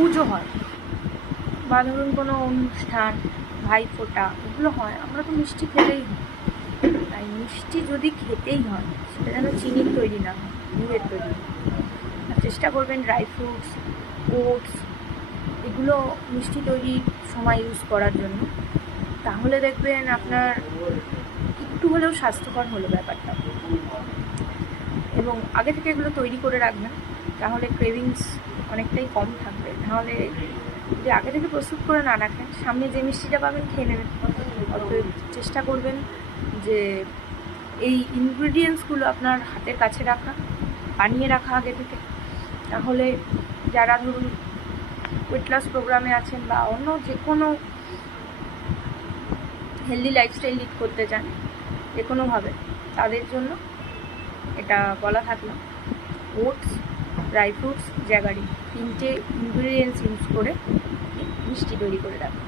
পুজো হয় বা ধরুন কোনো অনুষ্ঠান, ভাইফোঁটা, এগুলো হয়, আমরা তো মিষ্টি খেতেই হয়। তাই মিষ্টি যদি খেতেই হয় সেটা যেন চিনির তৈরি না হয়, গুড়ের তৈরি হয়। আর চেষ্টা করবেন ড্রাই ফ্রুটস, ওটস, এগুলো মিষ্টি তৈরির সময় ইউজ করার জন্য। তাহলে দেখবেন আপনার একটু হলেও স্বাস্থ্যকর হলো ব্যাপারটা। এবং আগে থেকে এগুলো তৈরি করে রাখবেন, তাহলে ক্রেভিংস অনেকটাই কম থাকবে। নাহলে যদি আগে থেকে প্রস্তুত করে না রাখেন, সামনে যে মিষ্টিটা পাবেন খেয়ে নেবেন। অতএব চেষ্টা করবেন যে এই ইনগ্রিডিয়েন্টসগুলো আপনার হাতের কাছে রাখা, বানিয়ে রাখা আগে থেকে। তাহলে যারা ধরুন ওয়েট লস প্রোগ্রামে আছেন বা অন্য যে কোনো হেলদি লাইফস্টাইল লিড করতে চান যে কোনোভাবে, তাদের জন্য এটা বলা থাকলো। ওটস, ড্রাই ফ্রুটস, জ্যাগারি, 3টে ইনগ্রিডিয়েন্টস ইউজ করে মিষ্টি তৈরি করে রাখুন।